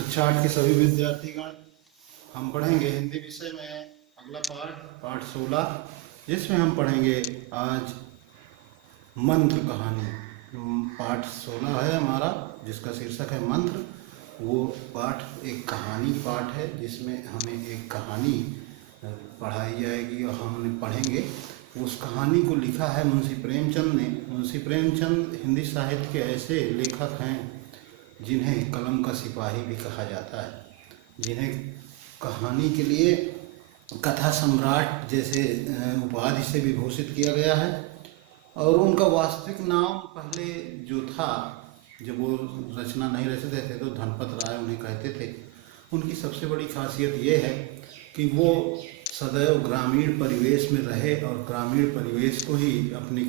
कक्षा 8 के सभी विद्यार्थीगण, हम पढ़ेंगे हिंदी विषय में अगला पाठ 16, जिसमें हम पढ़ेंगे आज मंत्र कहानी। पाठ 16 है हमारा, जिसका शीर्षक है मंत्र। वो पाठ एक कहानी पाठ है, जिसमें हमें एक कहानी पढ़ाई जाएगी और हम पढ़ेंगे। उस कहानी को लिखा है मुंशी प्रेमचंद ने। मुंशी प्रेमचंद हिंदी साहित्य के ऐसे लेखक हैं जिन्हें कलम का सिपाही भी कहा जाता है, जिन्हें कहानी के लिए कथा सम्राट जैसे उपाधि से विभूषित किया गया है। और उनका वास्तविक नाम पहले जो था, जब वो रचना नहीं रचते थे तो धनपत राय उन्हें कहते थे। उनकी सबसे बड़ी खासियत ये है कि वो सदैव ग्रामीण परिवेश में रहे और ग्रामीण परिवेश को ही अपने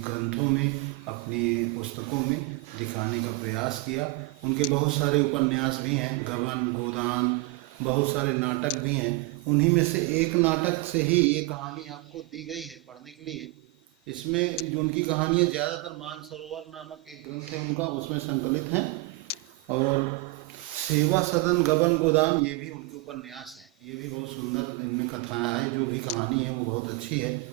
ग्रंथों में, अपनी पुस्तकों में दिखाने का प्रयास किया। उनके बहुत सारे उपन्यास भी हैं, गबन, गोदान, बहुत सारे नाटक भी हैं। उन्हीं में से एक नाटक से ही ये कहानी आपको दी गई है पढ़ने के लिए। इसमें जो उनकी कहानियाँ ज़्यादातर मानसरोवर नामक एक ग्रंथ है उनका, उसमें संकलित हैं। और सेवा सदन, गबन, गोदान ये भी उनके उपन्यास हैं। ये भी बहुत सुंदर इनमें कथाएँ हैं। जो भी कहानी है वो बहुत अच्छी है।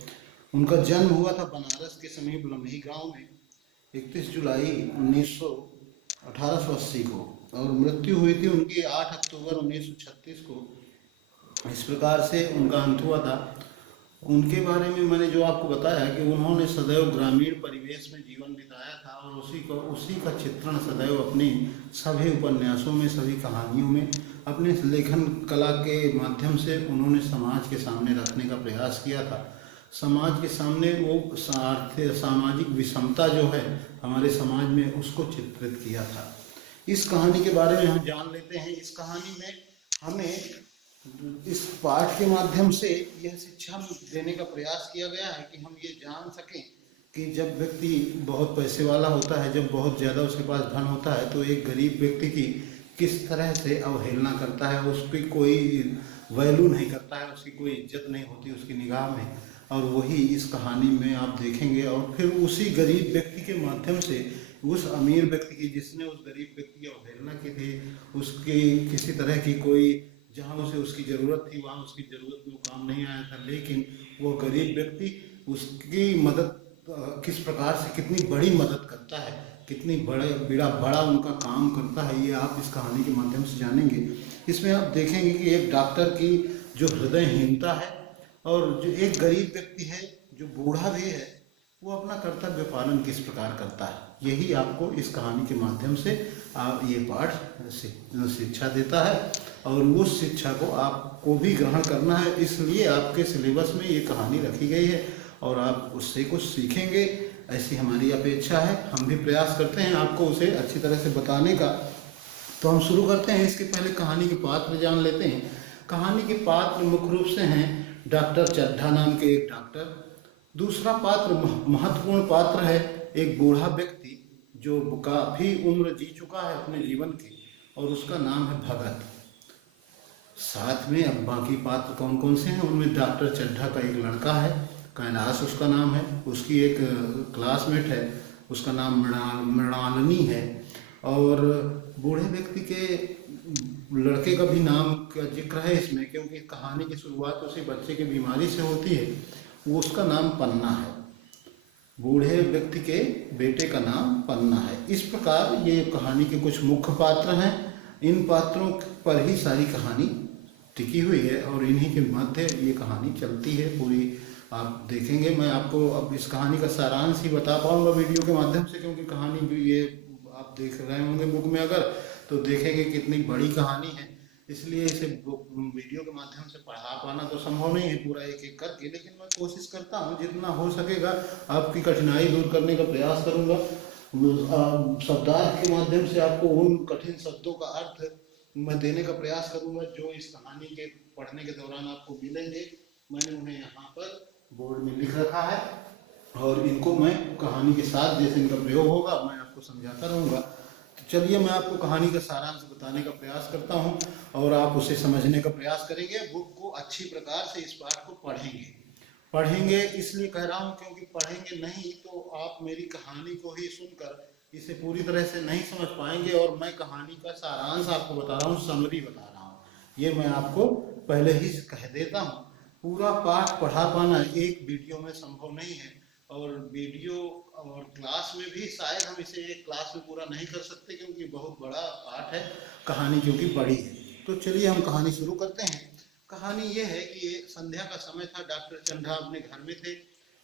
उनका जन्म हुआ था बनारस के समीप लम्ही गांव में 31 जुलाई 1880 को, और मृत्यु हुई थी उनकी 8 अक्टूबर 1936 को। इस प्रकार से उनका अंत हुआ था। उनके बारे में मैंने जो आपको बताया कि उन्होंने सदैव ग्रामीण परिवेश में जीवन बिताया था और उसी का चित्रण सदैव अपनी सभी उपन्यासों में, सभी कहानियों में, अपने लेखन कला के माध्यम से उन्होंने समाज के सामने रखने का प्रयास किया था। समाज के सामने वो सामाजिक विषमता जो है हमारे समाज में, उसको चित्रित किया था। इस कहानी के बारे में हम जान लेते हैं। इस कहानी में हमें इस पाठ के माध्यम से यह शिक्षा देने का प्रयास किया गया है कि हम ये जान सकें कि जब व्यक्ति बहुत पैसे वाला होता है, जब बहुत ज़्यादा उसके पास धन होता है, तो एक गरीब व्यक्ति की किस तरह से अवहेलना करता है, उसकी कोई वैल्यू नहीं करता है, उसकी कोई इज्जत नहीं होती उसकी निगाह में। और वही इस कहानी में आप देखेंगे। और फिर उसी गरीब व्यक्ति के माध्यम से उस अमीर व्यक्ति की, जिसने उस गरीब व्यक्ति की अवहेलना की थी, उसकी किसी तरह की कोई, जहाँ उसे उसकी ज़रूरत थी वहाँ उसकी ज़रूरत में वो काम नहीं आया था, लेकिन वो गरीब व्यक्ति उसकी मदद किस प्रकार से, कितनी बड़ी मदद करता है, कितनी बड़ा उनका काम करता है, ये आप इस कहानी के माध्यम से जानेंगे। इसमें आप देखेंगे कि एक डॉक्टर की जो हृदयहीनता है, और जो एक गरीब व्यक्ति है जो बूढ़ा भी है, वो अपना कर्तव्य पालन किस प्रकार करता है, यही आपको इस कहानी के माध्यम से ये पाठ शिक्षा देता है। और उस शिक्षा को आपको भी ग्रहण करना है, इसलिए आपके सिलेबस में ये कहानी रखी गई है और आप उससे कुछ सीखेंगे, ऐसी हमारी अपेक्षा है। हम भी प्रयास करते हैं आपको उसे अच्छी तरह से बताने का। तो हम शुरू करते हैं। इसके पहले कहानी के पात्र जान लेते हैं। कहानी के पात्र मुख्य रूप से हैं डॉक्टर चड्ढा नाम के एक डॉक्टर। दूसरा पात्र, महत्वपूर्ण पात्र है, एक बूढ़ा व्यक्ति जो काफ़ी उम्र जी चुका है अपने जीवन की, और उसका नाम है भगत। साथ में अब बाकी पात्र कौन कौन से हैं, उनमें डॉक्टर चड्ढा का एक लड़का है, कैलाश उसका नाम है, उसकी एक क्लासमेट है, उसका नाम मृणालिनी है। और बूढ़े व्यक्ति के लड़के का भी नाम का जिक्र है इसमें, क्योंकि कहानी की शुरुआत उसी बच्चे की बीमारी से होती है। वो उसका नाम पन्ना है। बूढ़े व्यक्ति के बेटे का नाम पन्ना है। इस प्रकार ये कहानी के कुछ मुख्य पात्र हैं। इन पात्रों पर ही सारी कहानी टिकी हुई है और इन्हीं के मध्य ये कहानी चलती है पूरी। आप देखेंगे, मैं आपको अब इस कहानी का सारांश ही बता पाऊंगा वीडियो के माध्यम से, क्योंकि कहानी भी ये आप देख रहे होंगे बुक में अगर, तो देखेंगे कितनी बड़ी कहानी है। इसलिए इसे वीडियो के माध्यम से पढ़ा पाना तो संभव नहीं है पूरा एक एक करके, लेकिन मैं कोशिश करता हूँ जितना हो सकेगा आपकी कठिनाई दूर करने का प्रयास करूँगा। शब्दार्थ के माध्यम से आपको उन कठिन शब्दों का अर्थ मैं देने का प्रयास करूँगा जो इस कहानी के पढ़ने के दौरान आपको मिलेंगे। मैंने उन्हें यहाँ पर बोर्ड में लिख रखा है और इनको मैं कहानी के साथ जैसे इनका प्रयोग होगा मैं आपको समझाता रहूँगा। तो चलिए मैं आपको कहानी का सारांश बताने का प्रयास करता हूँ और आप उसे समझने का प्रयास करेंगे। बुक को अच्छी प्रकार से, इस पाठ को पढ़ेंगे इसलिए कह रहा हूँ क्योंकि पढ़ेंगे नहीं तो आप मेरी कहानी को ही सुनकर इसे पूरी तरह से नहीं समझ पाएंगे। और मैं कहानी का सारांश आपको बता रहा हूँ, समरी बता रहा हूँ, ये मैं आपको पहले ही कह देता हूँ। पूरा पाठ पढ़ा पाना एक वीडियो में संभव नहीं है, और वीडियो और क्लास में भी शायद हम इसे एक क्लास में पूरा नहीं कर सकते, क्योंकि बहुत बड़ा पाठ है, कहानी क्योंकि बड़ी है। तो चलिए हम कहानी शुरू करते हैं। कहानी ये है कि एक संध्या का समय था, डॉक्टर चड्ढा अपने घर में थे।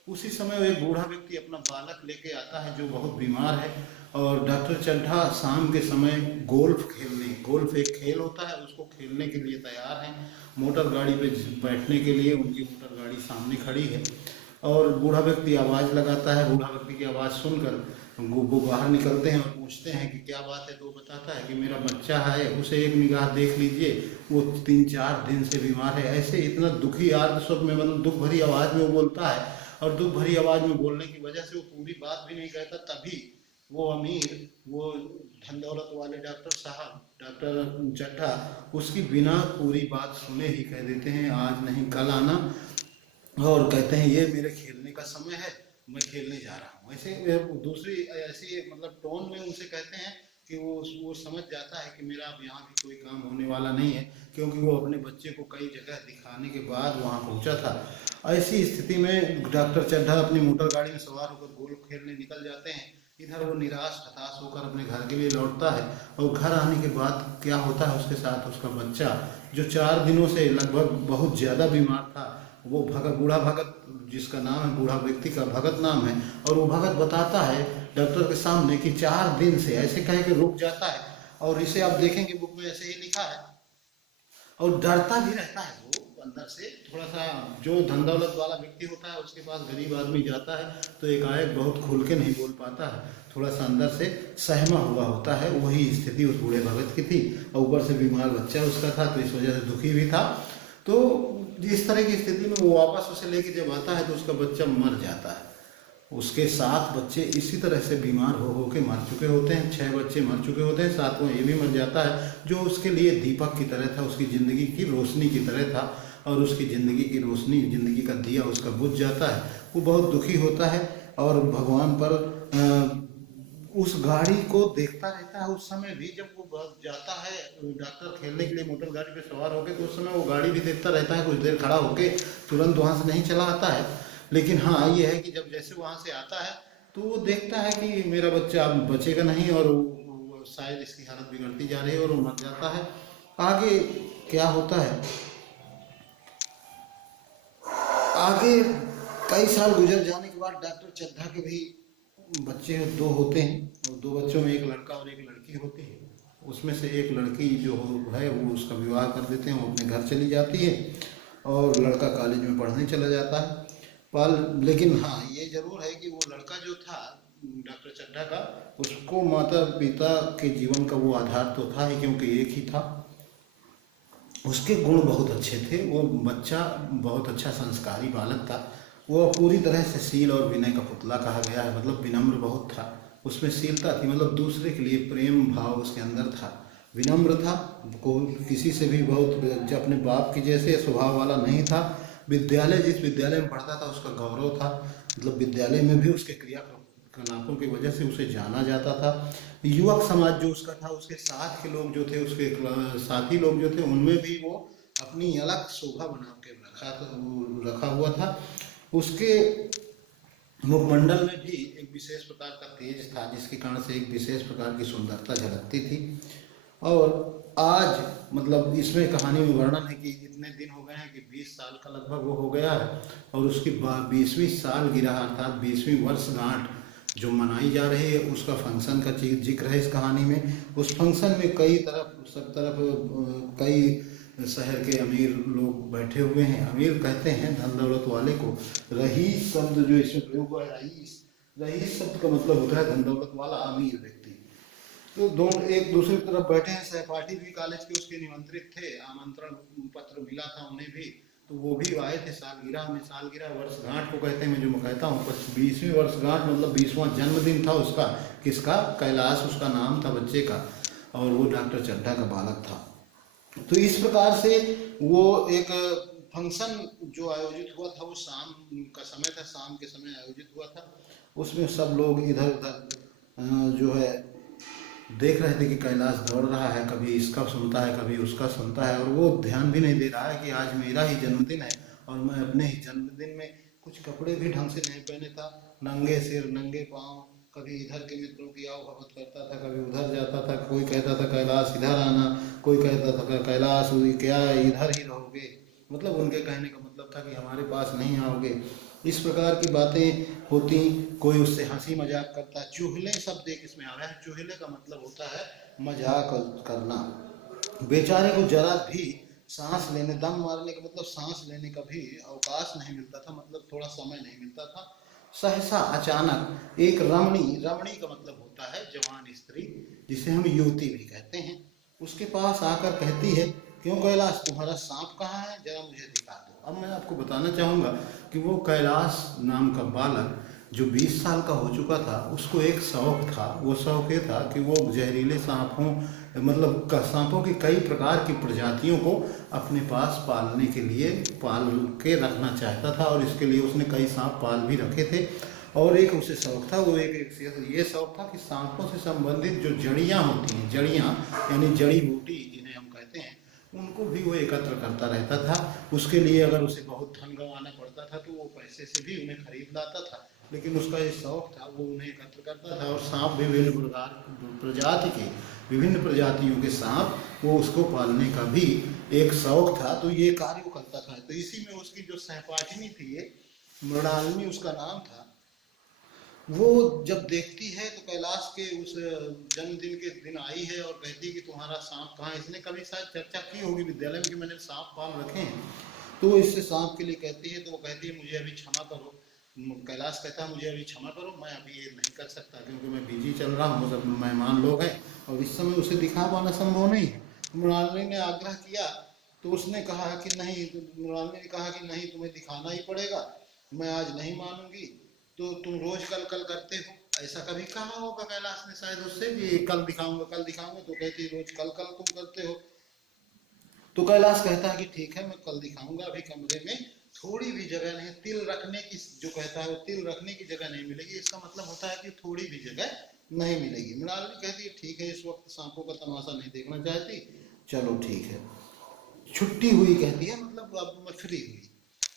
उसी समय एक बूढ़ा व्यक्ति अपना बालक लेके आता है जो बहुत बीमार है, और डॉक्टर चड्ढा शाम के समय गोल्फ एक खेल होता है, उसको खेलने के लिए तैयार हैं। मोटर गाड़ी पे बैठने के लिए उनकी मोटर गाड़ी सामने खड़ी है, और बूढ़ा व्यक्ति आवाज़ लगाता है। बूढ़ा व्यक्ति की आवाज़ सुनकर वो बाहर निकलते हैं और पूछते हैं कि क्या बात है। तो बताता है कि मेरा बच्चा है, उसे एक निगाह देख लीजिए, वो 3-4 दिन से बीमार है। ऐसे इतना दुखी आर्त स्वर में, मतलब दुख भरी आवाज़ में वो बोलता है, और दुख भरी आवाज़ में बोलने की वजह से वो पूरी बात भी नहीं कहता। तभी वो अमीर, वो धन दौलत वाले डॉक्टर साहब, डॉक्टर चड्ढा, उसकी बिना पूरी बात सुने ही कह देते हैं आज नहीं कल आना, और कहते हैं ये मेरे खेलने का समय है, मैं खेलने जा रहा हूँ। ऐसे दूसरी ऐसी मतलब टोन में उनसे कहते हैं कि वो समझ जाता है कि मेरा अब यहाँ भी कोई काम होने वाला नहीं है, क्योंकि वो अपने बच्चे को कई जगह दिखाने के बाद वहाँ पहुँचा था। ऐसी स्थिति में डॉक्टर चड्ढा अपनी मोटर गाड़ी में सवार होकर गोल्फ खेलने निकल जाते हैं। इधर वो निराश हताश होकर अपने घर के लिए लौटता है, और घर आने के बाद क्या होता है उसके साथ, उसका बच्चा जो 4 दिनों से लगभग बहुत ज़्यादा बीमार था, वो बूढ़ा भगत, जिसका नाम है, बूढ़ा व्यक्ति का भगत नाम है, और वो भगत बताता है डॉक्टर के सामने कि 4 दिन से, ऐसे कह के रुक जाता है। और इसे आप देखेंगे बुक में ऐसे ही लिखा है, और डरता भी रहता है वो अंदर से थोड़ा सा। जो धन दौलत वाला व्यक्ति होता है उसके पास गरीब आदमी जाता है तो एकाएक बहुत खुल के नहीं बोल पाता है, थोड़ा सा अंदर से सहमा हुआ होता है। वही स्थिति उस बूढ़े भगत की थी, और ऊपर से बीमार बच्चा उसका था, तो इस वजह से दुखी भी था। तो इस तरह की स्थिति में वो वापस उसे लेके जब आता है तो उसका बच्चा मर जाता है। उसके 7 बच्चे इसी तरह से बीमार हो के मर चुके होते हैं। 6 बच्चे मर चुके होते हैं, 7वां ये भी मर जाता है, जो उसके लिए दीपक की तरह था, उसकी ज़िंदगी की रोशनी की तरह था, और उसकी ज़िंदगी की रोशनी, ज़िंदगी का दिया उसका बुझ जाता है। वो बहुत दुखी होता है, और भगवान पर उस गाड़ी को देखता रहता है। उस समय भी जब वो जाता है डॉक्टर खेलने के लिए मोटर गाड़ी पे सवार होकर, तो उस समय वो गाड़ी भी देखता रहता है, कुछ देर खड़ा होके, तुरंत वहाँ से नहीं चला आता है। लेकिन हाँ ये है कि जब जैसे वहाँ से आता है तो वो देखता है कि मेरा बच्चा अब बचेगा नहीं, और शायद इसकी हालत बिगड़ती जा रही है, और वो मर जाता है। आगे क्या होता है, आगे कई साल गुजर जाने के बाद डॉक्टर चड्ढा के भी बच्चे 2 होते हैं, और 2 बच्चों में एक लड़का और एक लड़की होती है। उसमें से एक लड़की जो है वो उसका विवाह कर देते हैं, वो अपने घर चली जाती है, और लड़का कॉलेज में पढ़ने चला जाता है। लेकिन हाँ ये जरूर है कि वो लड़का जो था डॉक्टर चड्ढा का, उसको माता पिता के जीवन का वो आधार तो था ही, क्योंकि एक ही था। उसके गुण बहुत अच्छे थे, वो बच्चा बहुत अच्छा संस्कारी बालक था। वो पूरी तरह से शील और विनय का पुतला कहा गया है, मतलब विनम्र बहुत था, उसमें शीलता थी, मतलब दूसरे के लिए प्रेम भाव उसके अंदर था, विनम्र था, को किसी से भी बहुत अपने बाप के जैसे स्वभाव वाला नहीं था। विद्यालय, जिस विद्यालय में पढ़ता था उसका गौरव था, मतलब विद्यालय में भी उसके क्रियाकलापों की वजह से उसे जाना जाता था। युवक समाज जो उसका था, उसके साथ के लोग जो थे, उसके साथी लोग जो थे, उनमें भी वो अपनी अलग शोभा बना के रखा हुआ था। उसके मुखमंडल में भी एक विशेष प्रकार का तेज था, जिसके कारण से एक विशेष प्रकार की सुंदरता झलकती थी। और आज मतलब इसमें कहानी में वर्णन है कि इतने दिन हो गए हैं कि 20 साल का लगभग वो हो गया है, और उसकी 20वीं सालगिरह अर्थात 20वीं वर्षगांठ जो मनाई जा रही है, उसका फंक्शन का जिक्र है इस कहानी में। उस फंक्शन में सब तरफ कई शहर के अमीर लोग बैठे हुए हैं। अमीर कहते हैं धन दौलत वाले को। रईस शब्द जो इसमें प्रयोग हुआ है, रईस शब्द का मतलब होता है धन दौलत वाला, अमीर व्यक्ति। तो दोनों एक दूसरी तरफ बैठे हैं। सहपाठी भी कॉलेज के उसके निमंत्रित थे, आमंत्रण पत्र मिला था उन्हें भी, तो वो भी आए थे सालगिरह में। सालगिरह वर्षगांठ को कहते हैं, मैं जो कहता हूँ 20वीं वर्षगांठ, मतलब 20वां जन्मदिन था उसका। किसका? कैलाश उसका नाम था बच्चे का, और वो डॉक्टर चड्ढा का बालक था। तो इस प्रकार से वो एक फंक्शन जो आयोजित हुआ था वो शाम का समय था, शाम के समय आयोजित हुआ था। उसमें सब लोग इधर उधर जो है देख रहे थे कि कैलाश दौड़ रहा है, कभी इसका सुनता है कभी उसका सुनता है, और वो ध्यान भी नहीं दे रहा है कि आज मेरा ही जन्मदिन है और मैं अपने ही जन्मदिन में कुछ कपड़े भी ढंग से नहीं पहने था, नंगे सिर नंगे पाँव, कभी इधर के मित्रों की आओ भगत करता था, कभी उधर जाता था, कोई कहता था कैलाश इधर आना, कोई कहता था कैलाश क्या इधर ही रहोगे, मतलब उनके कहने का मतलब था कि हमारे पास नहीं आओगे। इस प्रकार की बातें होती, कोई उससे हंसी मजाक करता। चुहले शब्द एक इसमें आ रहा है, चुहले का मतलब होता है मजाक करना। बेचारे को जरा भी सांस लेने, दम मारने का मतलब सांस लेने का भी अवकाश नहीं मिलता था, मतलब थोड़ा समय नहीं मिलता था। सहसा अचानक एक रमणी, रमणी का मतलब होता है जवान स्त्री, जिसे हम युवती भी कहते हैं, उसके पास आकर कहती है, क्यों कैलाश तुम्हारा सांप कहाँ है, जरा मुझे दिखा दो। अब मैं आपको बताना चाहूँगा कि वो कैलाश नाम का बालक जो 20 साल का हो चुका था, उसको एक शौक था। वो शौक ये था कि वो जहरीले सांपों, मतलब सांपों की कई प्रकार की प्रजातियों को अपने पास पालने के लिए पाल के रखना चाहता था, और इसके लिए उसने कई सांप पाल भी रखे थे। और एक उसे शौक था, वो एक ये शौक था कि सांपों से संबंधित जो जड़ियाँ होती हैं, जड़ियाँ यानी जड़ी बूटी जिन्हें हम कहते हैं, उनको भी वो एकत्र करता रहता था। उसके लिए अगर उसे बहुत धन गंवाना पड़ता था तो वो पैसे से भी उन्हें खरीद लाता था, लेकिन उसका ये शौक था, वो उन्हें एकत्र करता था। और सांप भी विभिन्न प्रकार प्रजाति के, विभिन्न प्रजातियों के सांप वो उसको पालने का भी एक शौक था, तो ये कार्य वो करता था। तो इसी में उसकी जो सहपाठिनी थी, ये मृणालिनी उसका नाम था, वो जब देखती है तो कैलाश के उस जन्मदिन के दिन आई है और कहती है कि तुम्हारा सांप कहाँ है। इसने कभी शायद चर्चा की होगी विद्यालय में कि मैंने सांप पाल रखे हैं, तो वो इससे सांप के लिए कहती है, तो वो कहती है मुझे अभी क्षमा करो। कैलाश कहता है मुझे अभी क्षमा करो, मैं अभी ये नहीं कर सकता क्योंकि मैं बिजी चल रहा हूँ, सब मेहमान लोग हैं और इस समय उसे दिखा पाना संभव नहीं है। मृणालिनी ने आग्रह किया तो उसने कहा कि नहीं, मृणालिनी ने कहा कि नहीं तुम्हें दिखाना ही पड़ेगा, मैं आज नहीं मानूंगी, तो तुम रोज कल कल करते हो। ऐसा कभी कहा होगा कैलाश ने शायद उससे कि कल दिखाऊंगा कल दिखाऊंगा, तो कहती रोज कल कल तुम करते हो। तो कैलाश कहता है कि ठीक है मैं कल दिखाऊंगा, अभी कमरे में थोड़ी भी जगह नहीं, तिल रखने की, जो कहता है वो तिल रखने की जगह नहीं मिलेगी, इसका मतलब होता है कि थोड़ी भी जगह नहीं मिलेगी। मृणालिनी कहती है ठीक है, इस वक्त सांपों का तमाशा नहीं देखना चाहती, चलो ठीक है। छुट्टी हुई कहती है, मतलब अब मैं फ्री हुई।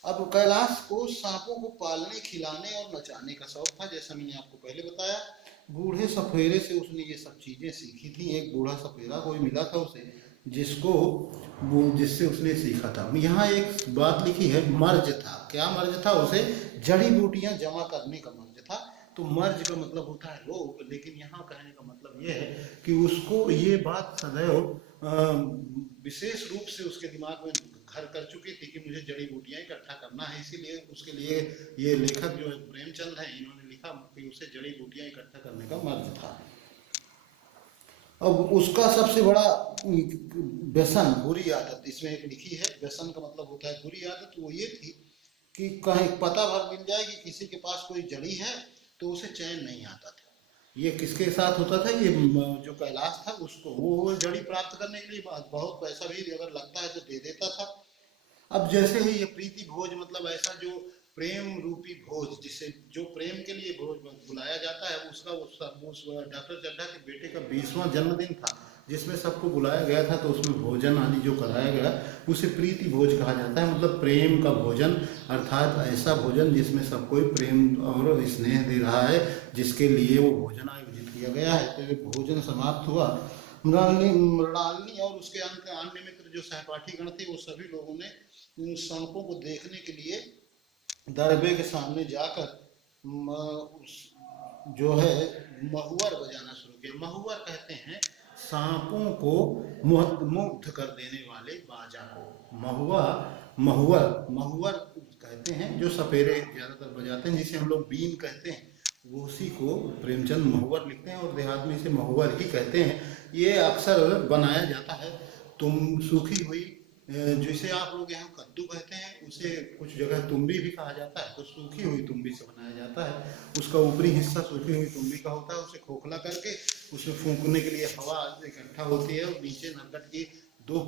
अब कैलाश को सांपों को पालने, खिलाने और नचाने का शौक था, जैसा मैंने आपको पहले बताया। बूढ़े सफेरे से उसने ये सब चीजें सीखी थी। एक बूढ़ा सफेरा कोई मिला था उसे, जिसको जिससे उसने सीखा था। यहाँ एक बात लिखी है, मर्ज था। क्या मर्ज था? उसे जड़ी बूटियां जमा करने का मर्ज था। तो मर्ज का मतलब होता है रोग, लेकिन यहाँ कहने का मतलब यह है कि उसको ये बात सदैव विशेष रूप से उसके दिमाग में घर कर चुकी थी कि मुझे जड़ी बूटियां इकट्ठा करना है। इसीलिए उसके लिए ये लेखक जो है प्रेमचंद है, इन्होंने लिखा कि उसे जड़ी बूटियां इकट्ठा करने का मर्ज था। अब उसका सबसे बड़ा व्यसन, बुरी आदत, इसमें एक लिखी है, व्यसन का मतलब होता है बुरी आदत। वो ये थी कि कहीं पता भर मिल जाए कि किसी के पास कोई जड़ी है तो उसे चैन नहीं आता था। ये किसके साथ होता था? ये जो कैलाश था उसको, वो जड़ी प्राप्त करने के लिए बहुत पैसा भी अगर लगता है तो दे देता था। अब जैसे ही ये प्रीति भोज, मतलब ऐसा जो प्रेम रूपी भोज, जिसे जो प्रेम के लिए भोज बुलाया जाता है, उसका उस डॉक्टर चड्ढा के बेटे का 20वां जन्मदिन था जिसमें सबको बुलाया गया था, तो उसमें भोजन आदि जो कराया गया उसे प्रीति भोज कहा जाता है, मतलब प्रेम का भोजन, अर्थात ऐसा भोजन जिसमें सब कोई प्रेम और स्नेह दे रहा है, जिसके लिए वो भोजन आयोजित किया गया है। तो ये भोजन समाप्त हुआ। मृणालिनी और उसके अन्य मित्र जो सहपाठी गण थे, वो सभी लोगों ने उन सांपों को देखने के लिए दरबे के सामने जाकर जो है महुअर बजाना शुरू किया। महुअर कहते हैं सांपों को मुग्ध कर देने वाले बाजा को। महुअर महुअर कहते हैं, जो सपेरे ज्यादातर बजाते हैं, जिसे हम लोग बीन कहते हैं, वो उसी को प्रेमचंद महुअर लिखते हैं और देहात में इसे महुअर ही कहते हैं। ये अक्सर बनाया जाता है। तुम सूखी हुई, जिसे आप लोग यहाँ कद्दू कहते हैं, उसे कुछ जगह तुम्बी भी कहा जाता है, तो सूखी हुई तुम्बी से बनाया जाता है। उसका ऊपरी हिस्सा सूखी हुई तुम्बी का होता है, उसे खोखला करके उसमें फूंकने के लिए हवा इकट्ठा होती है और नीचे नरकट की दो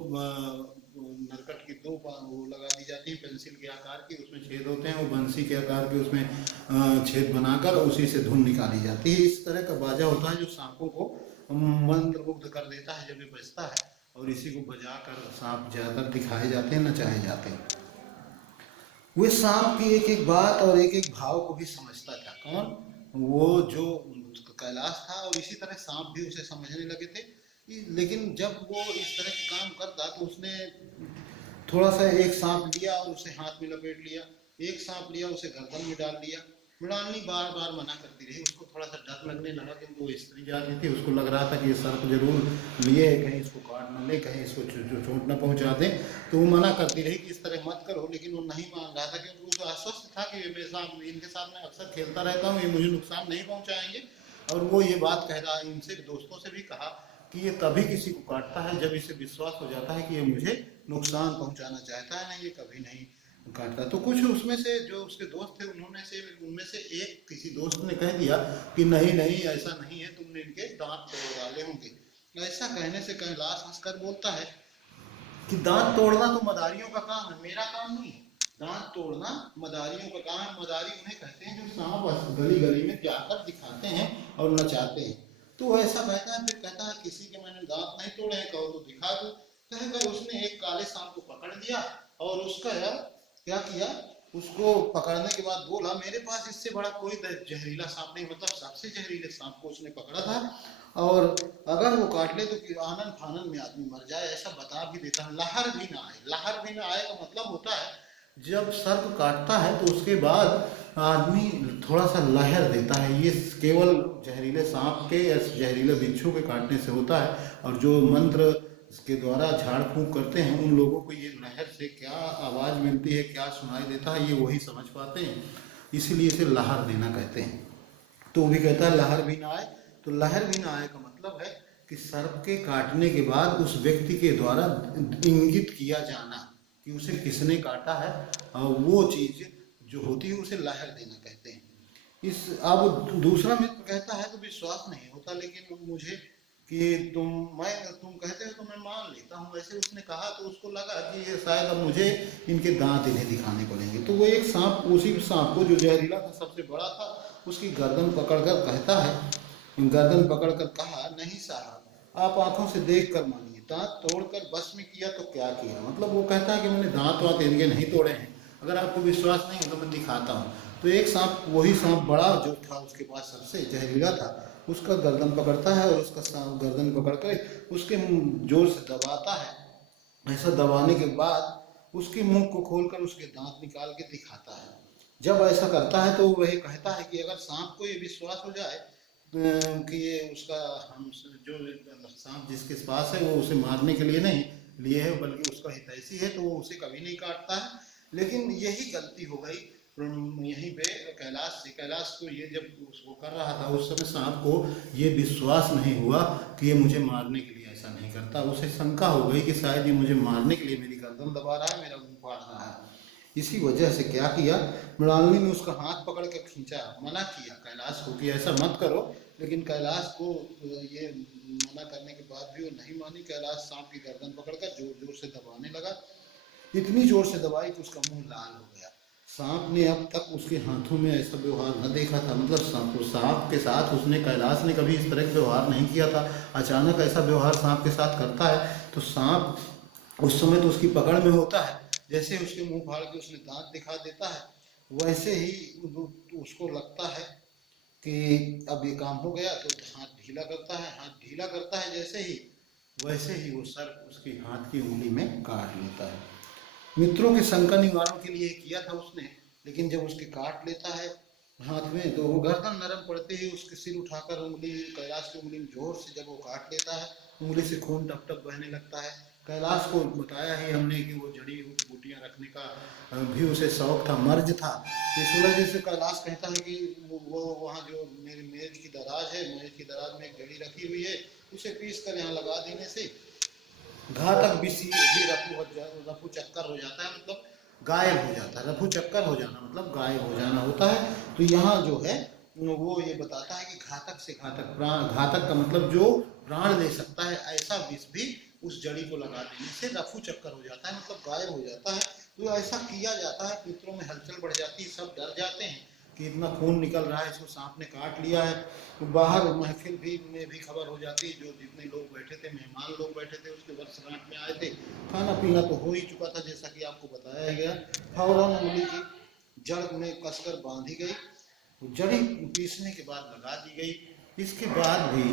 नरकट की दो वो लगा दी जाती है पेंसिल के आकार की, उसमें छेद होते हैं, वो बंसी के आकार के उसमें छेद बनाकर उसी से धुन निकाली जाती है। इस तरह का बाजा होता है जो सांपों को मंत्रमुग्ध कर देता है जब ये बजता है, और इसी को बजाकर सांप ज़्यादातर दिखाए जाते हैं, नचाए जाते हैं। वे सांप की एक एक बात और एक एक भाव को भी समझता था। कौन? वो जो कैलाश था, और इसी तरह सांप भी उसे समझने लगे थे। लेकिन जब वो इस तरह के काम करता तो उसने थोड़ा सा एक सांप लिया और उसे हाथ में लपेट लिया, एक सांप लिया उसे गर्दन में डाल लिया। मृणालिनी बार बार मना करती रही, उसको थोड़ा सा डर लगने लगा, क्योंकि वो स्त्री जाति थी, उसको लग रहा था कि ये सर्प जरूर लिए है, कहीं इसको काट न ले, कहीं इसको चोट न पहुंचा दे। तो वो मना करती रही कि इस तरह मत करो, लेकिन वो नहीं मान रहा था, क्योंकि उसको आश्वस्त था कि मेरे साथ, इनके साथ मैं अक्सर खेलता रहता हूँ, ये मुझे नुकसान नहीं पहुंचाएंगे। और वो ये बात कह रहा है, इनसे दोस्तों से भी कहा कि ये तभी किसी को काटता है जब इसे विश्वास हो जाता है कि ये मुझे नुकसान पहुंचाना चाहता है, नहीं ये कभी नहीं काटता। तो कुछ उसमें से जो उसके दोस्त थे उनमें से एक किसी दोस्त ने कह दिया कि नहीं नहीं ऐसा नहीं है, तुमने इनके दांत तोड़ डाले होंगे। ऐसा कहने से कैलाश हंसकर बोलता है कि दांत तोड़ना तो मदारियों का काम है, मेरा काम नहीं है। दांत तोड़ना मदारियों का काम है। मदारी उन्हें कहते हैं जो सांप गली गली में जाकर दिखाते हैं और नचाते हैं। तो ऐसा कहता है, फिर कहता है किसी के मैंने दांत नहीं तोड़े हैं, कहो तो दिखा दो। कहकर उसने एक काले सांप को पकड़ लिया और उसका क्या किया, उसको पकड़ने के बाद बोला मेरे पास इससे बड़ा कोई जहरीला सांप नहीं, मतलब सबसे जहरीले सांप को उसने पकड़ा था, और अगर वो काट ले तो आनन फानन में आदमी मर जाए, ऐसा बता भी देता है। लहर भी ना आए, लहर भी ना आए का मतलब होता है जब सर्प काटता है तो उसके बाद आदमी थोड़ा सा लहर देता है। ये केवल जहरीले सांप के या जहरीले बिच्छू के काटने से होता है, और जो मंत्र के द्वारा झाड़ फूंक करते हैं उन लोगों को ये लहर से क्या आवाज़ मिलती है, क्या सुनाई देता है, ये वही समझ पाते हैं, इसीलिए इसे लहर देना कहते हैं। तो वो भी कहता है लहर भी ना आए। तो लहर भी ना आए का मतलब है कि सर्प के काटने के बाद उस व्यक्ति के द्वारा इंगित किया जाना कि उसे किसने काटा है, वो चीज जो होती है उसे लहर देना कहते हैं। इस अब दूसरा मित्र कहता है तो विश्वास नहीं होता, लेकिन मुझे कि तुम कहते हो तो मैं मान लेता हूँ। ऐसे उसने कहा तो उसको लगा कि ये शायद अब मुझे इनके दांत इन्हें दिखाने को लेंगे। तो वो एक सांप, उसी सांप को जो जहरीला था, सबसे बड़ा था, उसकी गर्दन पकड़कर कहता है, गर्दन पकड़कर कहा नहीं साहब आप आंखों से देख कर मानिए, दांत तोड़कर बस में किया तो क्या किया। मतलब वो कहता है कि मैंने दांत वात इनके नहीं तोड़े हैं, अगर आपको विश्वास नहीं है तो मैं दिखाता हूँ। तो एक सांप, वही सांप बड़ा जो था उसके पास सबसे जहरीला था, उसका गर्दन पकड़ता है और उसका सांप गर्दन पकड़ कर उसके जोर से दबाता है। ऐसा दबाने के बाद उसके मुंह को खोलकर उसके दांत निकाल के दिखाता है। जब ऐसा करता है तो वह कहता है कि अगर सांप को ये विश्वास हो जाए कि ये उसका, हम जो सांप जिसके पास है वो उसे मारने के लिए नहीं लिए है बल्कि उसका हितैषी है, तो वो उसे कभी नहीं काटता है। लेकिन यही गलती हो गई यहीं पे कैलाश को, ये जब उसको कर रहा था उस समय सांप को ये विश्वास नहीं हुआ कि ये मुझे मारने के लिए ऐसा नहीं करता। उसे शंका हो गई कि शायद ये मुझे मारने के लिए मेरी गर्दन दबा रहा है, मेरा मुंह फाड़ रहा है। इसी वजह से क्या किया, मृणालिनी ने उसका हाथ पकड़ कर खींचा, मना किया कैलाश को कि ऐसा मत करो। लेकिन कैलाश को ये मना करने के बाद भी वो नहीं मानी। कैलाश सांप की गर्दन पकड़कर जोर जोर से दबाने लगा, इतनी जोर से दबाई कि उसका मुंह लाल हो गया। सांप ने अब तक उसके हाथों में ऐसा व्यवहार न देखा था, मतलब सांप के साथ उसने, कैलाश ने कभी इस तरह का व्यवहार नहीं किया था। अचानक ऐसा व्यवहार सांप के साथ करता है तो सांप उस समय तो उसकी पकड़ में होता है, जैसे उसके मुंह फाड़ के उसने दांत दिखा देता है, वैसे ही उसको लगता है कि अब ये काम हो गया, तो हाथ ढीला करता है। हाथ ढीला करता है जैसे ही, वैसे ही वो सर्प उसके हाथ की उंगली में काट लेता है। मित्रों के शंका निवारण के लिए किया था उसने, लेकिन जब उसके काट लेता है हाथ में तो वो गर्दन नरम पड़ते ही उसके सिर उठाकर उंगली, कैलाश की उंगली में जोर से जब वो काट लेता है, उंगली से खून टप टप बहने लगता है। कैलाश को बताया ही हमने कि वो जड़ी बूटियां रखने का भी उसे शौक था, मर्ज था। इस वजह से कैलाश कहता है कि वो वहाँ जो मेरे मेज की दराज है, मेज की दराज में एक जड़ी रखी हुई है, उसे पीस कर यहाँ लगा देने से घातक विषी भी रफू चक्कर हो जाता है, मतलब गायब हो जाता है। रफू चक्कर हो जाना मतलब गायब हो जाना होता है। तो यहाँ जो है वो ये बताता है कि घातक से घातक, प्राण घातक का मतलब जो प्राण ले सकता है, ऐसा विष भी उस जड़ी को लगा देने से रफू चक्कर हो जाता है, मतलब गायब हो जाता है। तो ऐसा किया जाता है, पितरों में हलचल बढ़ जाती है, सब डर जाते हैं कि इतना खून निकल रहा है, इसको सांप ने काट लिया है। तो बाहर महफिल में भी खबर हो जाती है, जो जितने लोग बैठे थे, मेहमान लोग बैठे थे उसके वर्षगांठ में आए थे, खाना पीना तो हो ही चुका था जैसा कि आपको बताया गया। फौरन उंगली की जड़ में कसकर बांधी गई, जड़ी पीसने के बाद लगा दी गई। इसके बाद भी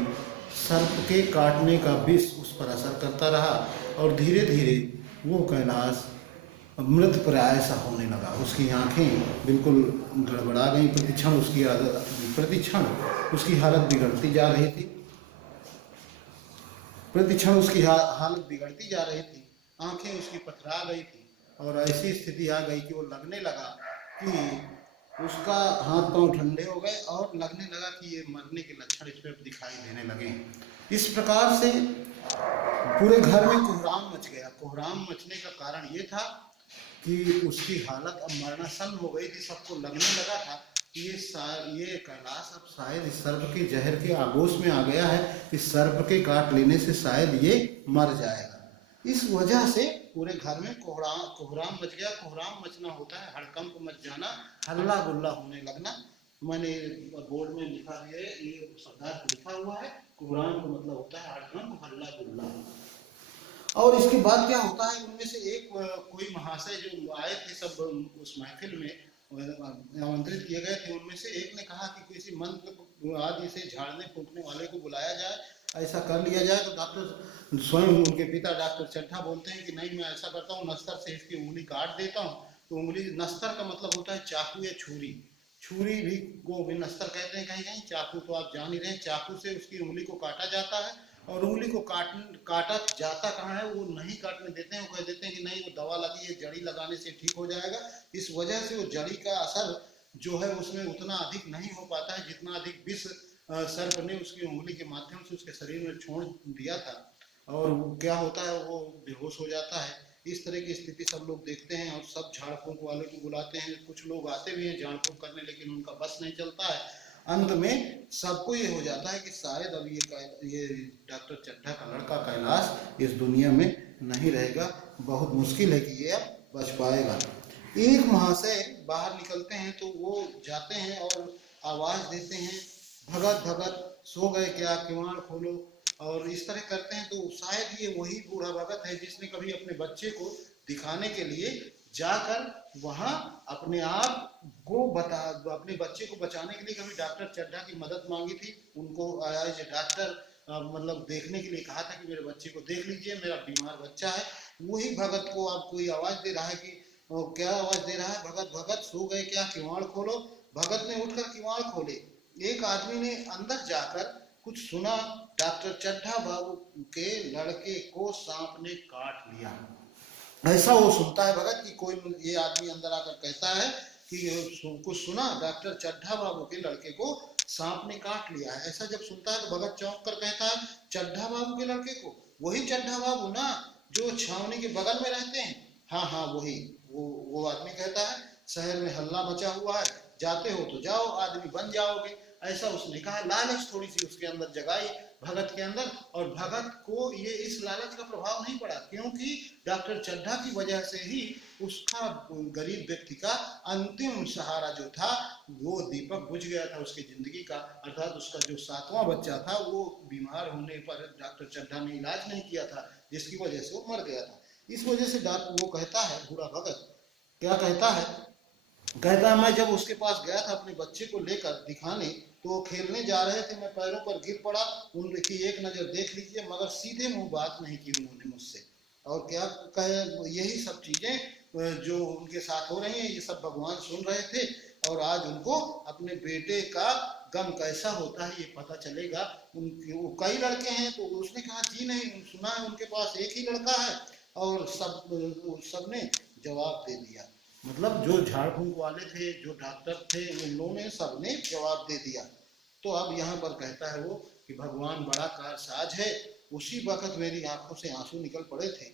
सर्प के काटने का विष उस पर असर करता रहा और धीरे धीरे वो कैलाश मृत प्राय सा होने लगा। उसकी आंखें बिल्कुल गड़बड़ा गई, प्रतिक्षण उसकी हालत बिगड़ती जा रही थी, प्रतिक्षण उसकी हालत बिगड़ती जा रही थी, आंखें उसकी पथरा गई थी और ऐसी स्थिति आ गई कि वो लगने लगा कि उसका हाथ पांव ठंडे हो गए और लगने लगा कि ये मरने के लक्षण इस पर दिखाई देने लगे। इस प्रकार से पूरे घर में कोहराम मच गया। कोहराम मचने का कारण ये था कि उसकी हालत अब मरणासन हो गई थी। सबको लगने लगा था कि ये कैलाश अब शायद इस सर्प के जहर के आगोश में आ गया है, इस सर्प के काट लेने से शायद ये मर जाएगा। इस वजह से पूरे घर में कोहराम मच गया। कोहराम मचना होता है हड़कंप मच जाना, हल्ला गुल्ला होने लगना। मैंने बोर्ड में लिखा है, ये शब्दार्थ लिखा हुआ है, कोहराम का मतलब होता है हड़कंप, हल्ला गुल्ला। और इसके बाद क्या होता है, उनमें से एक कोई महाशय जो आए थे सब उस महफिल में आमंत्रित किए गए थे, उनमें से एक ने कहा कि किसी मंत्र आदि से झाड़ने फूकने वाले को बुलाया जाए, ऐसा कर लिया जाए। तो डॉक्टर स्वयं उनके पिता डॉक्टर चड्ढा बोलते हैं कि नहीं, मैं ऐसा करता हूँ, नस्तर से इसकी उंगली काट देता हूँ। तो उंगली, नस्तर का मतलब होता है चाकू या छुरी, छुरी भी को भी नस्तर कहते हैं कहीं कहीं, चाकू तो आप जान ही रहे हैं। चाकू से उसकी उंगली को काटा जाता है और उंगली को काटा जाता कहाँ है, वो नहीं काटने देते हैं, वो कह देते हैं कि नहीं वो दवा लगी है, जड़ी लगाने से ठीक हो जाएगा। इस वजह से वो जड़ी का असर जो है उसमें उतना अधिक नहीं हो पाता है जितना अधिक विष सर्प ने उसकी उंगली के माध्यम से उसके शरीर में छोड़ दिया था, और क्या होता है वो बेहोश हो जाता है। इस तरह की स्थिति सब लोग देखते हैं और सब झाड़ फूंक वाले को बुलाते हैं। कुछ लोग आते भी हैं झाड़ फूंक करने, लेकिन उनका बस नहीं चलता है। अंत में सबको ये हो जाता है कि शायद अब ये डॉक्टर चड्ढा का लड़का कैलाश इस दुनिया में नहीं रहेगा, बहुत मुश्किल है कि ये अब बच पाएगा। एक महाशय बाहर निकलते हैं तो वो जाते हैं और आवाज देते हैं, भगत भगत सो गए क्या, किवाड़ खोलो, और इस तरह करते हैं। तो शायद ये वही बूढ़ा भगत है जिसने कभी अपने बच्चे को दिखाने के लिए जाकर वहां अपने आप को अपने बच्चे को बचाने के लिए कभी डॉक्टर चड्ढा की मदद मांगी थी। उनको एज ए डॉक्टर मतलब देखने के लिए कहा था कि मेरे बच्चे को देख लीजिए, मेरा बीमार बच्चा है। वही भगत को अब कोई आवाज दे रहा है कि क्या आवाज दे रहा है, भगत भगत सो गए क्या, किवाड़ खोलो। भगत ने उठकर किवाड़ खोले। एक आदमी ने अंदर जाकर कुछ सुना, डॉक्टर चड्ढा बाबू के लड़के को सांप ने काट लिया। ऐसा वो सुनता है भगत कि कोई, ये आदमी अंदर आकर कहता है कि कुछ सुना, डॉक्टर चड्ढा बाबू के लड़के को सांप ने काट लिया है। ऐसा जब सुनता है तो भगत चौंक कर कहता है, चड्ढा बाबू के लड़के को? वही चड्ढा बाबू ना जो छावनी के बगल में रहते हैं? हाँ हाँ वही। वो आदमी कहता है, शहर में हल्ला मचा हुआ है, जाते हो तो जाओ, आदमी बन जाओगे। ऐसा उसने कहा। लालच थोड़ी सी उसके अंदर जगाई भगत के अंदर, और भगत को ये इस लालच का प्रभाव नहीं पड़ा, क्योंकि डॉक्टर चड्ढा की वजह से ही उसका गरीब व्यक्ति का अंतिम सहारा जो था वो दीपक बुझ गया था उसकी जिंदगी का। अर्थात उसका जो 7वां बच्चा था वो बीमार होने पर डॉक्टर चड्ढा ने इलाज नहीं किया था, जिसकी वजह से वो मर गया था। इस वजह से वो कहता है, बूढ़ा भगत क्या कहता है, कहता है मैं जब उसके पास गया था अपने बच्चे को लेकर दिखाने, तो वो खेलने जा रहे थे, मैं पैरों पर गिर पड़ा, उनकी एक नजर देख लीजिए, मगर सीधे मुंह बात नहीं की उन्होंने मुझसे। और क्या कहे, यही सब चीजें जो उनके साथ हो रही हैं ये सब भगवान सुन रहे थे, और आज उनको अपने बेटे का गम कैसा होता है ये पता चलेगा। वो कई लड़के हैं, तो उसने कहा जी नहीं, सुना है उनके पास एक ही लड़का है, और सबने जवाब दे दिया। मतलब जो झाड़ फूंक वाले थे, जो डॉक्टर थे, उन लोगों ने सबने जवाब दे दिया। तो अब यहाँ पर कहता है वो कि भगवान बड़ा कारसाज है। उसी वक्त मेरी आंखों से आंसू निकल पड़े थे,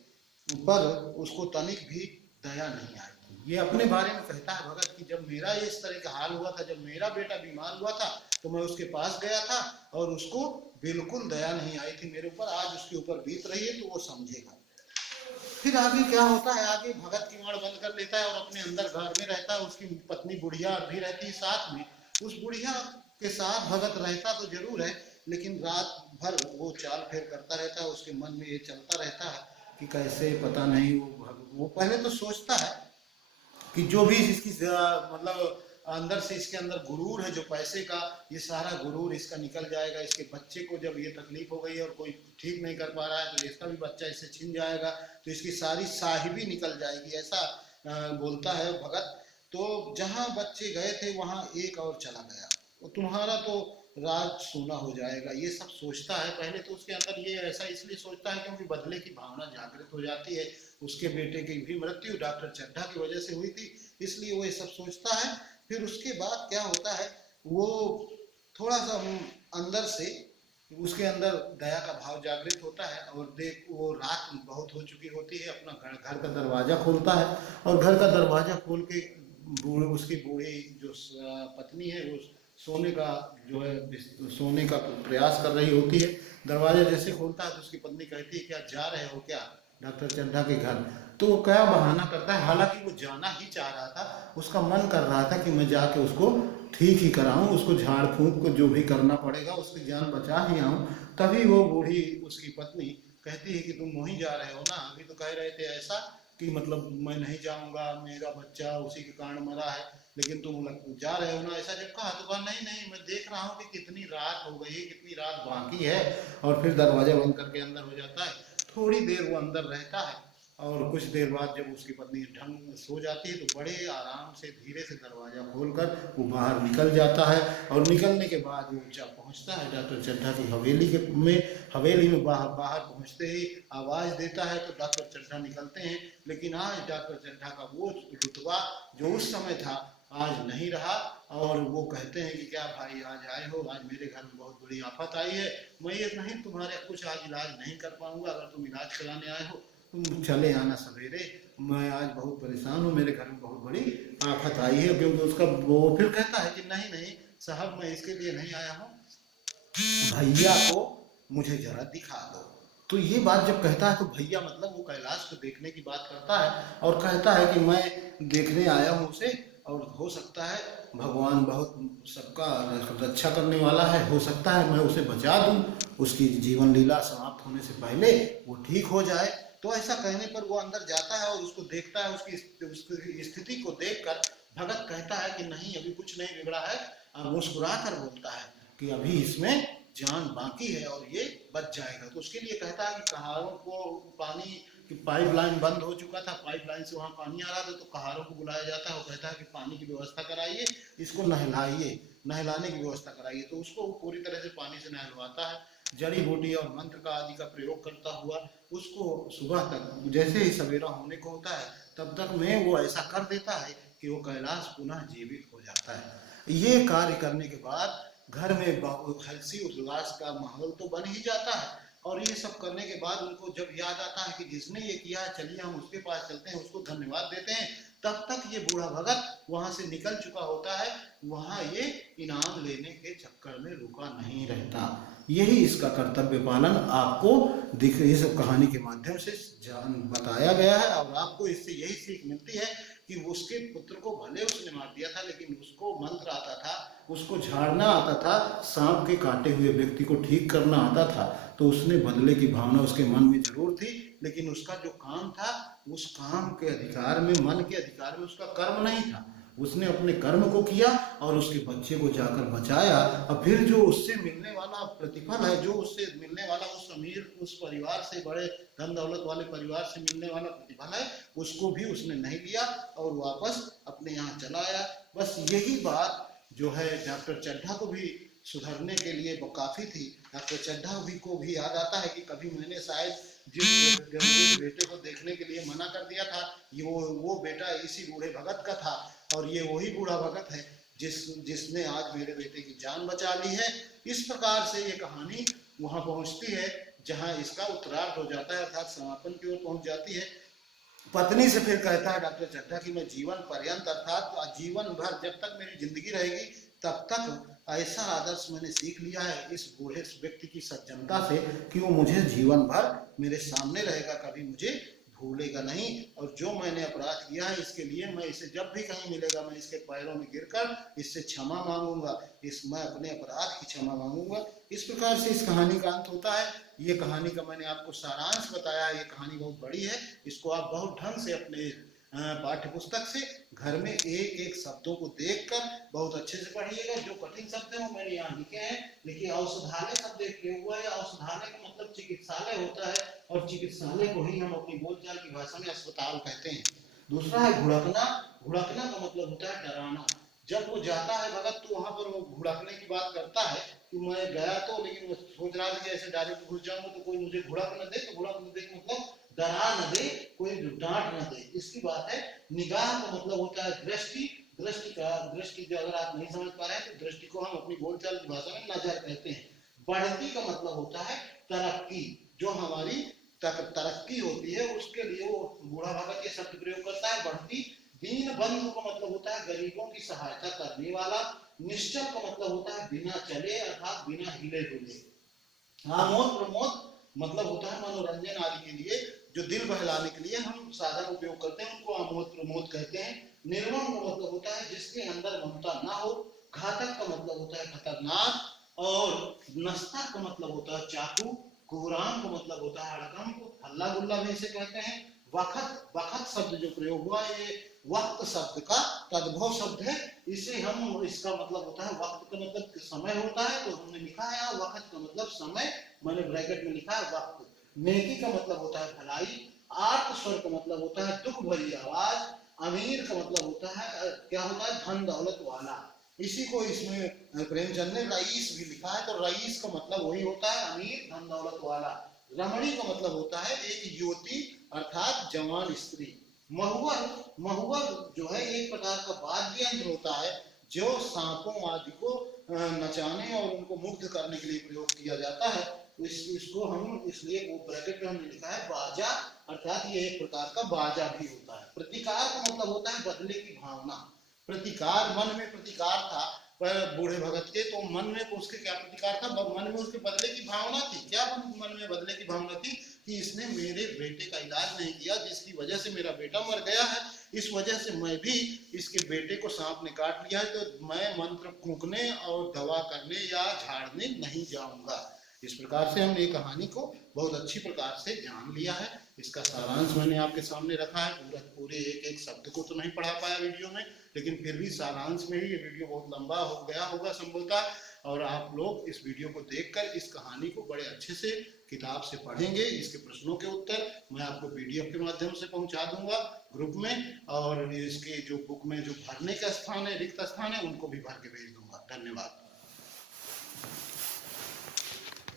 पर उसको तनिक भी दया नहीं आई थी। ये अपने बारे में कहता है भगत कि जब मेरा इस तरह का हाल हुआ था, जब मेरा बेटा बीमार हुआ था, तो मैं उसके पास गया था और उसको बिल्कुल दया नहीं आई थी मेरे ऊपर, आज उसके ऊपर बीत रही है तो वो समझेगा। फिर आगे क्या होता है, आगे भगत किवाड़ बंद कर लेता है और अपने अंदर घर में रहता है। उसकी पत्नी बुढ़िया भी रहती है साथ में। उस बुढ़िया के साथ भगत रहता तो जरूर है, लेकिन रात भर वो चाल फेर करता रहता है। उसके मन में ये चलता रहता है कि कैसे पता नहीं, वो पहले तो सोचता है कि जो भी इसकी मतलब अंदर से इसके अंदर गुरूर है जो पैसे का, ये सारा गुरूर इसका निकल जाएगा। इसके बच्चे को जब ये तकलीफ हो गई है और कोई ठीक नहीं कर पा रहा है तो इसका भी बच्चा इससे छिन जाएगा, तो इसकी सारी साहिबी निकल जाएगी, ऐसा बोलता है भगत। तो जहाँ बच्चे गए थे वहाँ एक और चला गया, तो तुम्हारा तो राज सोना हो जाएगा, ये सब सोचता है। पहले तो उसके अंदर ये ऐसा इसलिए सोचता है क्योंकि बदले की भावना जागृत हो जाती है। उसके बेटे की भी मृत्यु डॉक्टर चड्ढा की वजह से हुई थी, इसलिए वो ये सब सोचता है। फिर उसके बाद क्या होता है, वो थोड़ा सा अंदर से उसके अंदर दया का भाव जागृत होता है और देख वो रात बहुत हो चुकी होती है, अपना घर का दरवाजा खोलता है और घर का दरवाजा खोल के उसकी बूढ़ी जो पत्नी है वो सोने का जो है सोने का प्रयास कर रही होती है। दरवाजा जैसे खोलता है तो उसकी पत्नी कहती है क्या जा रहे हो क्या डॉक्टर चड्ढा के घर? तो वो क्या बहाना करता है, हालांकि वो जाना ही चाह रहा था, उसका मन कर रहा था कि मैं जाके उसको ठीक ही कराऊं, उसको झाड़ फूंक को जो भी करना पड़ेगा उसकी जान बचा ही आऊं। तभी वो बूढ़ी उसकी पत्नी कहती है कि तुम वहीं जा रहे हो ना, अभी तो कह रहे थे ऐसा कि मतलब मैं नहीं जाऊंगा, मेरा बच्चा उसी के कारण मरा है, लेकिन तुम जा रहे हो ना। ऐसा जब कहा तो कहा नहीं नहीं, मैं देख रहा हूँ कि कितनी रात हो गई है, कितनी रात बाकी है। और फिर दरवाजा बंद करके अंदर हो जाता है। थोड़ी देर वो अंदर रहता है और कुछ देर बाद जब उसकी पत्नी ढंग सो जाती है तो बड़े आराम से धीरे से दरवाजा खोलकर वो बाहर निकल जाता है। और निकलने के बाद वो जा पहुंचता है डॉक्टर चड्ढा की हवेली में बाहर पहुंचते ही आवाज देता है तो डॉक्टर चड्ढा निकलते हैं। लेकिन आज डॉक्टर चड्ढा का वो रुतबा जो उस समय था आज नहीं रहा। और वो कहते हैं कि क्या भाई आज आए हो, आज मेरे घर में बहुत बड़ी आफत आई है, मैं ये नहीं तुम्हारे कुछ आज इलाज नहीं कर पाऊंगा, अगर तुम इलाज कराने आए हो तुम चले आना सवेरे, मैं आज बहुत परेशान हूँ, मेरे घर में बहुत बड़ी आफत आई है। क्योंकि उसका वो फिर कहता है कि नहीं नहीं साहब, मैं इसके लिए नहीं आया हूँ, भैया को मुझे जरा दिखा दो। तो ये बात जब कहता है तो भैया मतलब वो कैलाश को देखने की बात करता है और कहता है कि मैं देखने आया हूँ उसे, और हो सकता है भगवान बहुत सबका रक्षा करने वाला है, हो सकता है मैं उसे बचा दूं, उसकी जीवन लीला समाप्त होने से पहले वो ठीक हो जाए। तो ऐसा कहने पर वो अंदर जाता है और उसको देखता है। उसकी स्थिति को देखकर भगत कहता है कि नहीं अभी कुछ नहीं बिगड़ा है, और मुस्कुरा कर बोलता है कि अभी इसमें जान बाकी है और ये बच जाएगा। तो उसके लिए कहता है कि कहारों को पानी की पाइपलाइन बंद हो चुका था, पाइपलाइन से वहां पानी आ रहा था, तो कहारों को बुलाया जाता है। वो कहता है कि पानी की व्यवस्था कराइए, इसको नहलाइए, नहलाने की व्यवस्था कराइए। तो उसको पूरी तरह से पानी से नहलवाता है, जड़ी बूटी और मंत्र का आदि का प्रयोग करता हुआ उसको सुबह तक जैसे ही सवेरा होने को होता है तब तक में वो ऐसा कर देता है कि वो कैलाश पुनः जीवित हो जाता है। ये कार्य करने के बाद घर में हंसी उल्लास का माहौल तो बन ही जाता है। और ये सब करने के बाद उनको जब याद आता है कि जिसने ये किया है चलिए हम उसके पास चलते हैं, उसको धन्यवाद देते हैं, तब तक ये बूढ़ा भगत वहां से निकल चुका होता है। वहां ये इनाम लेने के चक्कर में रुका नहीं रहता। यही इसका कर्तव्य पालन आपको दिख इस कहानी के माध्यम से बताया गया है। और आपको इससे यही सीख मिलती है कि उसके पुत्र को भले उसने मार दिया था, लेकिन उसको मंत्र आता था, उसको झाड़ना आता था, सांप के काटे हुए व्यक्ति को ठीक करना आता था। तो उसने बदले की भावना उसके मन में जरूर थी, लेकिन उसका जो काम था उस काम के अधिकार में, मन के अधिकार में उसका कर्म नहीं था। उसने अपने कर्म को किया और उसके बच्चे को जाकर बचाया। और फिर जो उससे मिलने वाला प्रतिफल है, जो उससे मिलने वाला उस अमीर उस परिवार से, बड़े धन दौलत वाले परिवार से मिलने वाला प्रतिफल है, उसको भी उसने नहीं लिया और वापस अपने यहाँ चला आया। बस यही बात जो है डॉक्टर चड्ढा को भी सुधरने के लिए वो काफी थी। डॉक्टर चड्ढा को भी याद आता है कि कभी मैंने शायद जिस बेटे को देखने के लिए मना कर दिया था, वो बेटा इसी बूढ़े भगत का था, और ये वही बूढ़ा भगत है जिसने आज मेरे बेटे की जान बचा ली है। इस प्रकार से ये कहानी वहां पहुंचती है जहां इसका उत्तरार्ध हो जाता है, अर्थात समापन की ओर पहुंच जाती है। पत्नी से फिर कहता है डॉक्टर चड्ढा कि मैं जीवन पर्यंत अर्थात जीवन भर जब तक मेरी जिंदगी रहेगी तब तक ऐसा आदर्श मैंने सीख लिया है इस बूढ़े व्यक्ति की सज्जनता से कि वो मुझे जीवन भर मेरे सामने रहेगा, कभी मुझे भूलेगा नहीं। और जो मैंने अपराध किया है इसके लिए मैं इसे जब भी कहीं मिलेगा मैं इसके पैरों में गिरकर इससे क्षमा मांगूंगा, मैं अपने अपराध की क्षमा मांगूंगा। इस प्रकार से इस कहानी का अंत होता है। ये कहानी का मैंने आपको सारांश बताया। ये कहानी बहुत बड़ी है, इसको आप बहुत ढंग से अपने पाठ्य पुस्तक से घर में एक एक शब्दों को देखकर बहुत अच्छे से पढ़िएगा। जो कठिन शब्द है वो मैंने यहाँ लिखे हैं। देखिए, औषधालय शब्द एक प्रयोग हुआ है। औषधालय का मतलब चिकित्सालय होता है और चिकित्सालय को ही हम अपनी बोलचाल की भाषा में अस्पताल कहते हैं। दूसरा है घुड़कना। घुड़कना का मतलब होता है डराना। जब वो जाता है भगत तो वहां पर वो घुड़कने की बात करता है कि मैं गया तो, लेकिन वो सोच रहा था कि ऐसे डायरेक्ट घुस जाऊंगा तो कोई मुझे घुड़क न दे। तो घुड़क न दे मतलब डरा न दे, कोई डांट न दे, इसकी बात है। निगाह का मतलब होता है दृष्टि। दृष्टि जो अगर आप नहीं समझ पा रहे हैं तो दृष्टि को हम अपनी बोलचाल की भाषा में नजर कहते हैं। बढ़ती का मतलब होता है तरक्की। जो हमारी तरक्की होती है उसके लिए वो बूढ़ा भगत ये शब्द प्रयोग करता है, बढ़ती। दीन बंधु का मतलब होता है गरीबों की सहायता करने वाला। निश्चल का मतलब होता है बिना चले अर्थात बिना हिले डुले। आमोद प्रमोद मतलब होता है मनोरंजन आदि के लिए, जो दिल बहलाने के लिए हम साधन उपयोग करते हैं उनको आमोद प्रमोद कहते हैं। निर्मम का मतलब होता है जिसके अंदर ममता ना हो। घातक का मतलब होता है खतरनाक। और नस्ता का मतलब होता है चाकू। कुहराम का मतलब होता है हड़कंप, हल्ला गुल्ला भी इसे कहते हैं। वखत, वखत शब्द जो प्रयोग हुआ ये वक्त शब्द का तद्भव शब्द है। इसे हम, इसका मतलब होता है वक्त का मतलब समय होता है तो हमने लिखा है, वक्त का मतलब समय, मैंने ब्रैकेट में लिखा है वक्त। नेकी का मतलब होता है भलाई। आर्त स्वर का मतलब होता है दुख भरी आवाज। अमीर का मतलब होता है क्या होता है धन दौलत वाला। इसी को इसमें प्रेमचंद ने रईस भी लिखा है, तो रईस का मतलब वही होता है अमीर धन दौलत वाला। रमणी का मतलब होता है एक युवती अर्थात जवान स्त्री। महुवर, महुवर जो है एक प्रकार का वाद्य यंत्र होता है जो सांपों आदि को नचाने और उनको मुग्ध करने के लिए प्रयोग किया जाता है। इसको हम इसलिए वो ब्रैकेट में हमने लिखा है बाजा, अर्थात ये एक प्रकार का बाजा भी होता है। प्रतिकार का मतलब होता है बदले की भावना। प्रतिकार, मन में प्रतिकार था पर बूढ़े भगत के, तो मन में उसके क्या प्रतिकार था, मन में उसके बदले की भावना थी। क्या मन में बदले की भावना थी कि इसने मेरे बेटे का इलाज नहीं किया जिसकी वजह से मेरा बेटा मर गया है, इस वजह से मैं भी इसके बेटे को सांप ने काट लिया है तो मैं मंत्र फूंकने और दवा करने या झाड़ने नहीं जाऊंगा। इस प्रकार से हमने कहानी को बहुत अच्छी प्रकार से जान लिया है। इसका सारांश मैंने आपके सामने रखा है। पूरे एक एक शब्द को तो नहीं पढ़ा पाया वीडियो में, लेकिन फिर भी सारांश में ही ये वीडियो बहुत लंबा हो गया होगा संभवतः। और आप लोग इस वीडियो को देखकर इस कहानी को बड़े अच्छे से किताब से पढ़ेंगे। इसके प्रश्नों के उत्तर मैं आपको पीडीएफ के माध्यम से पहुंचा दूंगा ग्रुप में, और इसके जो बुक में जो भरने का स्थान है, रिक्त स्थान है, उनको भी भर के भेज दूंगा। धन्यवाद।